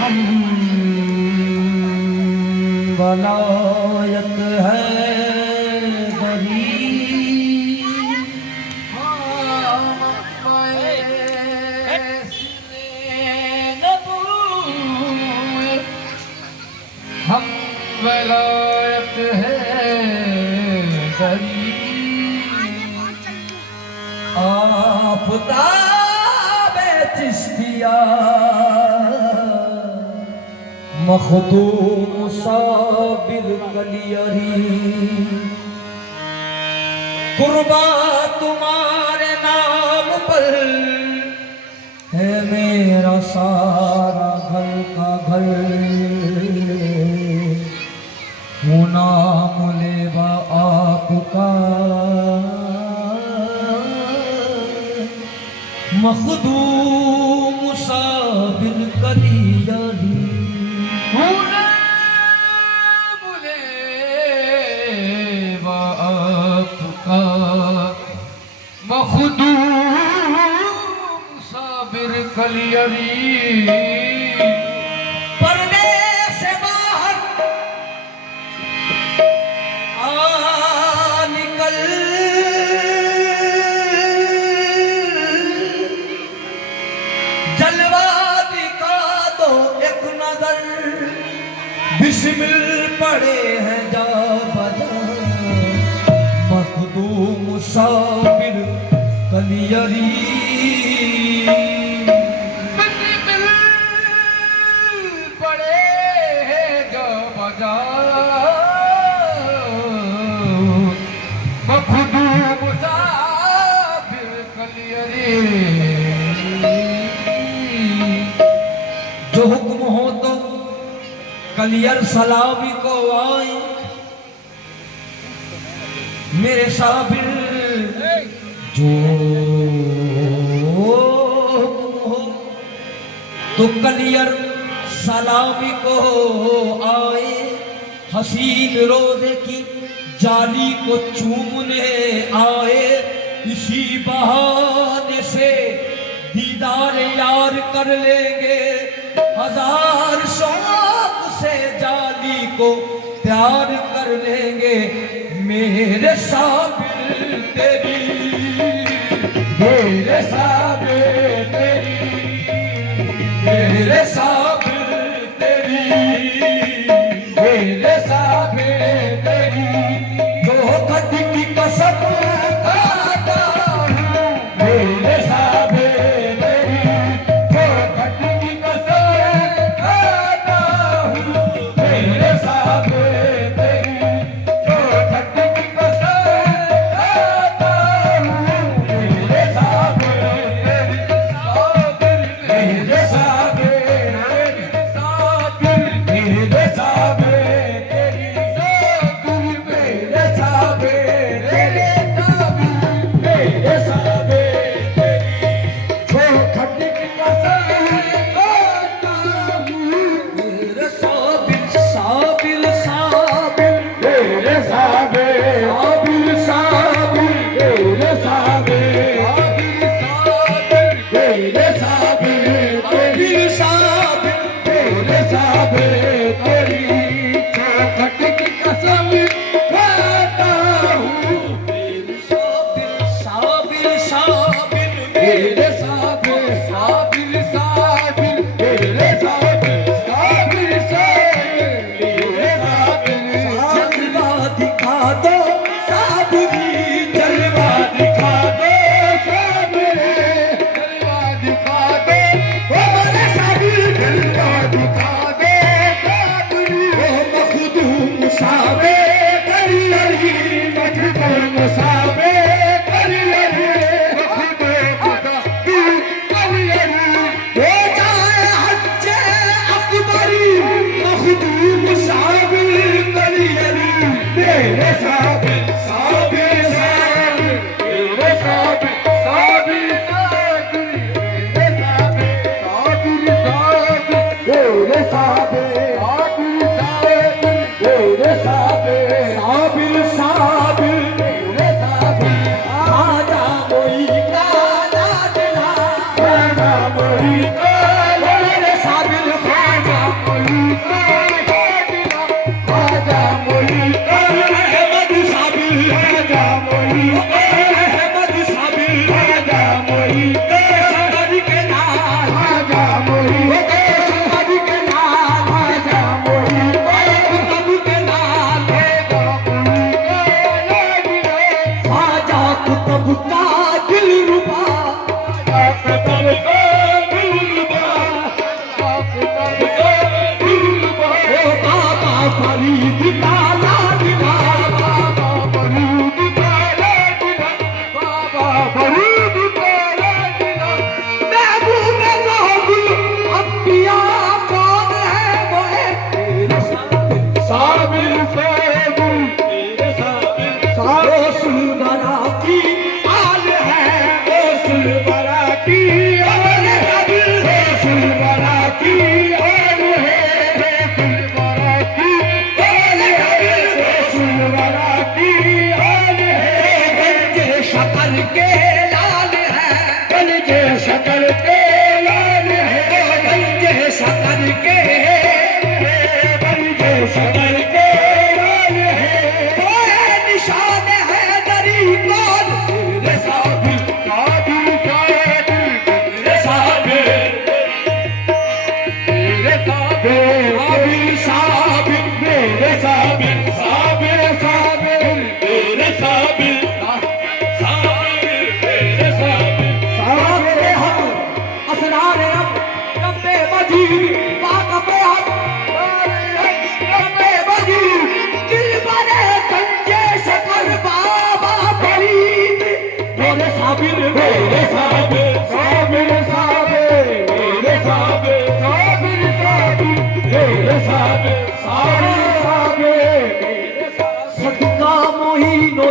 हम वलायत है बरी हम वलायत है बरी आफ़ताबे चिश्तिया मखदूम साबिर कलियरी कुर्बा तुम्हारे नाम पर है मेरा सारा घर का घर वो नाम लेवा आपका मखदूम साबिर कलियरी मखदूम साबिर कलियरी पर्दे से बाहर आ निकल जलवा दिखा दो एक नजर बिस्मिल पड़े हैं जा बजा मखदूम साबिर कलियरी बिस्मिल पड़े हैं जा बजा मखदूम साबिर कलियरी जो हुक्म हो तो कलियर सलामी को आए मेरे साबिर जो हो तो कलियर सलामी को आए हसीन रोजे की जाली को चूमने आए इसी बहाने से दीदार यार कर लेंगे हजार शौक से जाली को प्यार कर लेंगे मेरे साबिर तेरी मेरे साबिर तेरी मेरे साबिर तेरी मेरे साबिर तेरी जो खत की कसम खाता हूँ मेरे साबिर तेरी जो खत की कसम खाता हूँ मेरे साबिर तेरी जो खत की कसम खाता हूँ मेरे साबिर मेरे साबिर मेरे साबिर तेरी मेरे साबिर मेरे साबिर तेरी जो खत की कसम खाता हूँ मेरे साबिर साबिर साबिर मेरे साबिर साबिर मेरे साबिर मेरे साबिर तेरी साबिर मेरे साबिर तेरी जो खत की कसम खाता हूँ मेरे साबिर साबिर साबिर मेरे साबिर साबिर साबिर मेरे साबिर साबिर साबिर मेरे साबिर जलवा दिखा दो साबिरी जलवा दिखा दो साबिरी जलवा दिखा दो ओ मेरे साबिर जलवा दिखा दो साबिरी ओ मखदूम साबिर कलियरी मखदूम साबिर कलियरी मखदूम साबिर कलियरी हो जाए हज्जे अकबरी मखदूम साबिर कलियरी मेरे साबिर साबिर साबिर मेरे साबिर साबिर साबिर मेरे साबिर साबिर साबिर मेरे साबिर साबिर साबिर मेरे साबिर आजा मोई का दादला आजा मोई का मेरे साबिर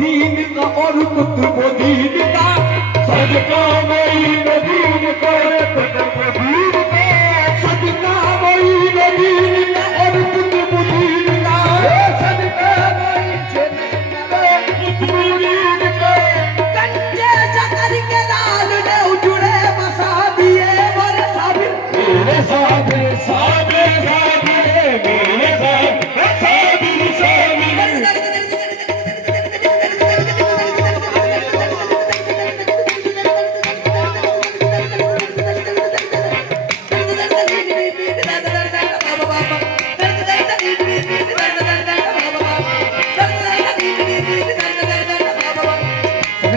दीन का और कुतुब दीन का, सदका मोइनुद्दीन को कुतुब दीन का, सदका मोइनुद्दीन का और कुतुब दीन का, सदका मोइनुद्दीन को। कंजे शकर के लाल ने उजड़े बसा दिए मोरे साबिर, मेरे साबिर साबिर साबिर, मेरे साबिर साबिर साबिर।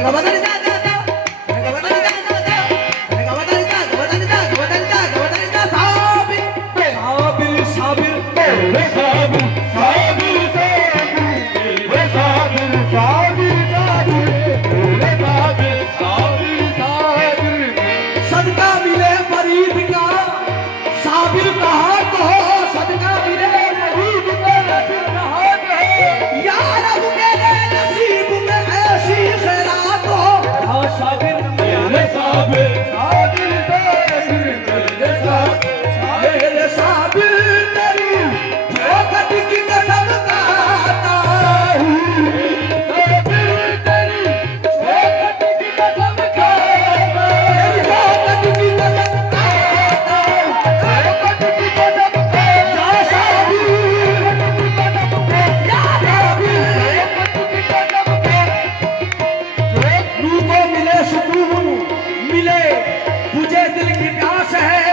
साबिर साबिर मेरे साबिर साबिर साबिर, मेरे साबिर साबिर साबिर, मेरे साबिर साबिर साबिर। सदका मिले फरीद का, साबिर कहा तो सदका मिले फरीद का, कहा तो या रब मेरे नसीब में ऐसी खैरात हो, हाँ साबिर मेरे साबिर साबिर साबिर, मेरे साबिर मेरे साबिर तेरी चौखट की कसम खाता हूँ, साबिर तेरी चौखट की कसम खाता, तेरी चौखट की कसम खाता हूँ, चौखट की कसम खाता, या साबिर या साबिर। रूह को मिले सुकून, मिले तुझे दिल की प्यास है,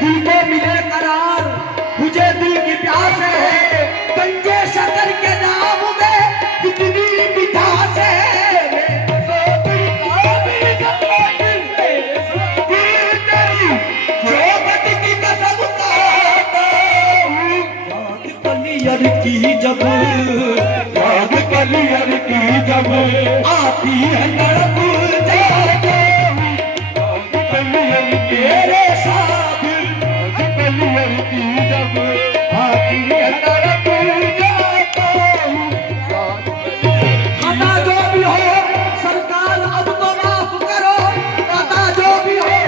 दिल को मिले करार, तुझे दिल की प्यास है, कंजे शकर के नाम में कितनी मिठास है, साबिर साबिर साबिर, मेरे साबिर तेरी चौखट की कसम खाता हूँ, याद कलियर की जब याद कलियर की जब आती है तड़प जाके, याद कलियर की, मेरे साबिर याद कलियर की जब आती है तड़प जाता हूँ, याद कलियर खता जो भी हो सरकार अब तो माफ करो, खता जो भी हो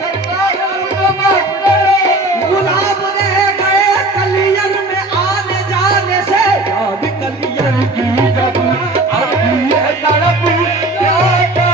सरकार अब तो माफ करो। गुलाम रह गए कलियर में आने जाने से, याद कलियर की जब आती है तड़प जाता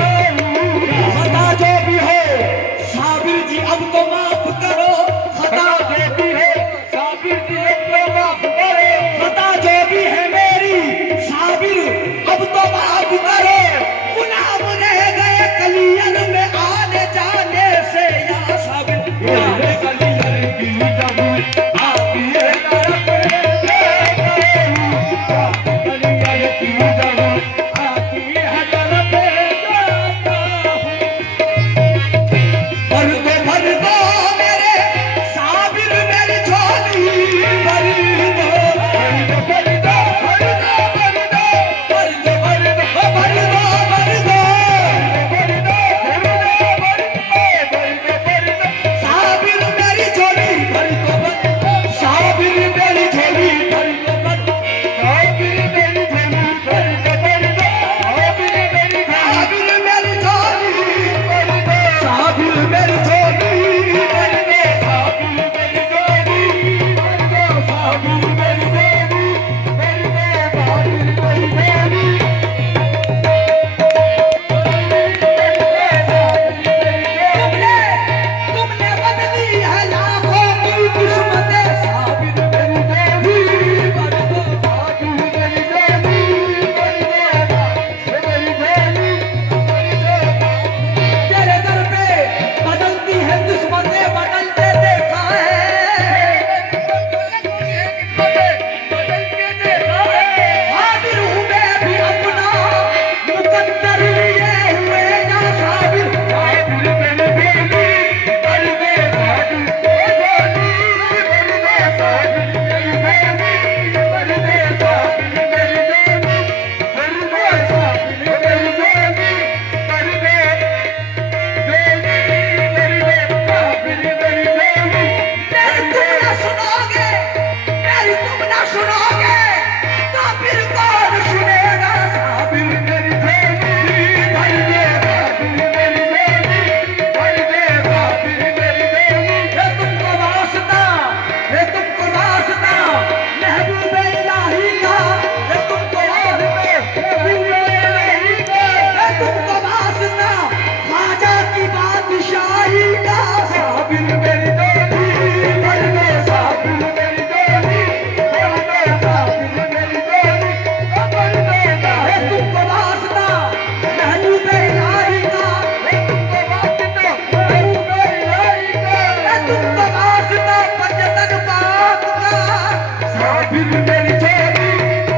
साबिर मेरी झोली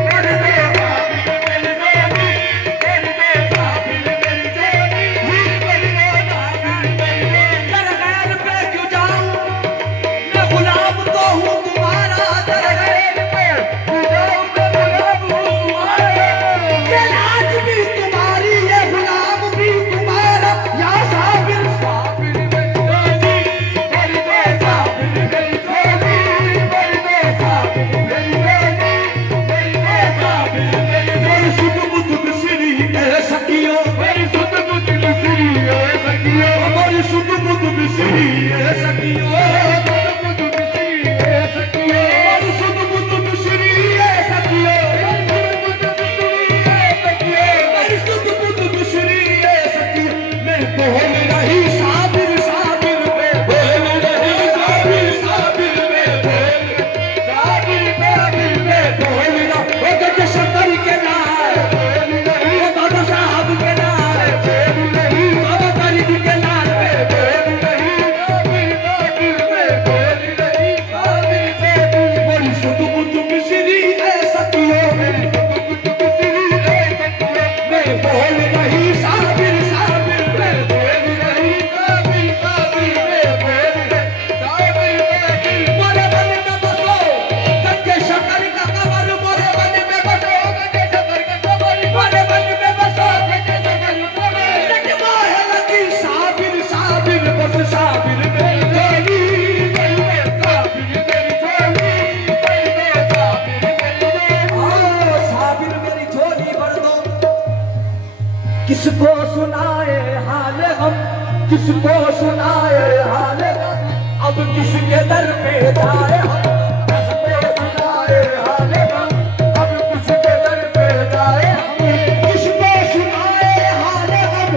भर दे, साबिर मेरी झोली भर दे, साबिर मेरी झोली भर दे, साबिर मेरी झोली। दर गैर पे क्यों जाऊं, मैं गुलाम तो हूँ तुम्हारा, दर गैर पे क्यों जाऊं, मैं गुलाम हूँ तुम्हारा। ये लाज भी तुम्हारी, ये गुलाम भी तुम्हारा, या साबिर साबिर मेरी झोली भर दे, साबिर मेरी झोली भर दे, साबिर मेरी झोली भर दे, साबिर मेरी झोली। सुध बुध बिसरी ए सखियो, मेरी सुध बुध बिसरी ए सखियो, मेरी सुध बुध बिसरी ए सखियो, सुध बुध बिसरी ए सखियो, मेरी सुध बुध बिसरी ए सखियो, मेरी सुध बुध बिसरी ए सखियो। मैं बोल रही साबिर साबिर में बोल रही, साबिर साबिर में बोल, साबिर साबिर में बोल रहा। ओ गज शंकर के नाल बोल रही, ओ बाबा साहब के नाल बोल रही, बाबा गरीब के नाल में बोल रही, साबिर साबिर में बोल रही, साबिर साबिर। मेरी सुध बुध बिसरी ए सखियो, मेरी सुध बुध बिसरी ए सखियो, मैं बोल रही साबिर साबिर में बोल रही, साबिर साबिर में बोल रही, साबिर साबिर। मोरे बन में बसो गंगे शंकर का कमर, मोरे बन में बसो गंगे शंकर का कमर, मोरे बन में बसो गंगे शंकर का कमर। लटवा है लगी साबिर साबिर, बस साबिर मेरी झोली भर दे, साबिर मेरी झोली भर दे, साबिर मेरी झोली। ओ साबिर मेरी झोली भर दो। किसको सुनाए हाल हम, किसको सुनाए हाल हम, अब किसके दर पे जाए हम, किसको सुनाए हाल हम, अब किसके दर पे जाए हम, किसको सुनाए हाल हम,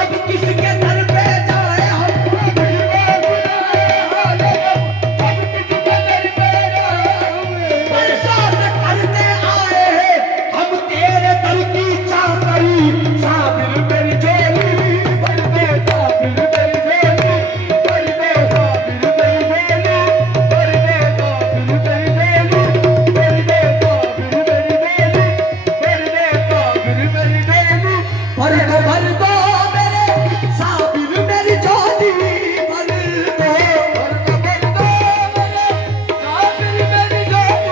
अब किसके दर पे जाए हम, किसको सुनाए हाल हम, अब किसके दर पे जाए हम। बरसात करते आए हैं हम तेरे दर की चाकरी, साबिर मेरी झोली भर दे, साबिर मेरी झोली भर दे, साबिर मेरी झोली भर दे, साबिर मेरी झोली भर दे, साबिर मेरी झोली भर दे, साबिर मेरी झोली भर दो, भर दो मेरे साबिर मेरी झोली भर दो, भर दो मेरे साबिर मेरी झोली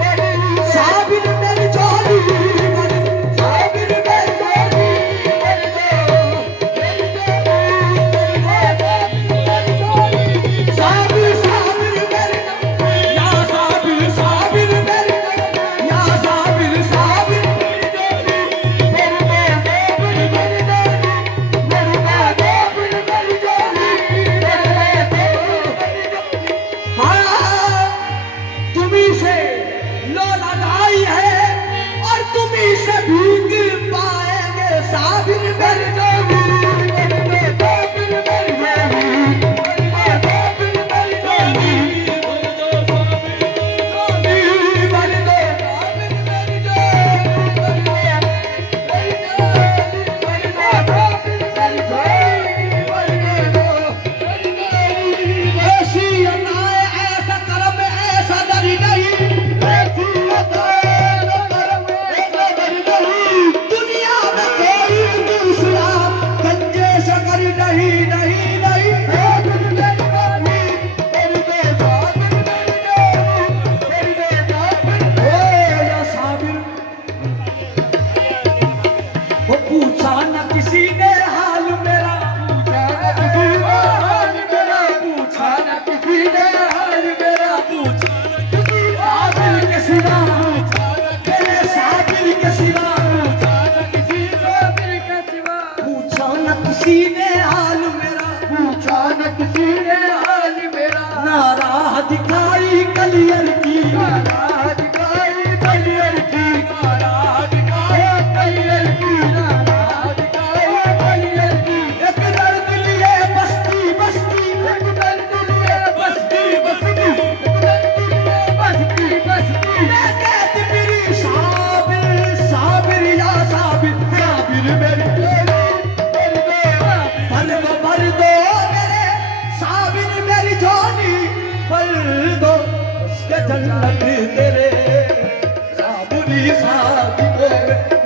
भर दो, साबिर मेरी झोली भर दो, साबिर मेरी झोली भर दो, साबिर साबिर मेरी, या साबिर साबिर मेरी, या साबिर साबिर मेरी झोली भर दो, साबिर मेरी झोली भर दो, साबिर मेरी झोली भर दो। हाँ, तुम्ही से लो लगाई है और तुम्ही से भीग पाएंगे, साबिर मेरी झोली भर दो, साबिर मेरी झोली भर दो, साबिर मेरी झोली भर दो, साबिर मेरी झोली भर दो, साबिर मेरी झोली भर दो, मेरी झोली भर दो, साबिर मेरी झोली भर दो, मेरी झोली। ऐसी अताए ऐसा करम ऐसा दरी नहीं, ऐसी अताए ऐसा करम ऐसा दरी नहीं, दुनिया में कोई दूसरा गंजे शंकर नहीं नहीं नहीं, साबिर मेरी झोली भर दे, साबिर मेरी झोली भर दे, साबिर। ओ या साबिर, वो पूछा न किसी ने हाल मेरा, पूछा न किसी ने हाल मेरा, पूछा न किसी ने हाल मेरा, पूछा न किसी साबिर के सिवा, मेरे साबिर के सिवा, पूछा न किसी साबिर के सिवा, पूछा न किसी ने हाल मेरा, पूछा न किसी ने हाल मेरा। ना राह दिखाई कलियर की, ना राह दिखाई कलियर की, ना राह दिखाई कलियर की, ना राह दिखाई कलियर की। एक दर्द लिए बस्ती बस्ती, एक दर्द लिए बस्ती बस्ती, एक दर्द लिए बस्ती बस्ती। मैं कहती मेरी साबिर साबिर, या साबिर साबिर मेरी झोली भर दो, भर दो मेरे साबिर मेरी झोली भर दो, उसके जन्नत तेरे दी शादी मोरे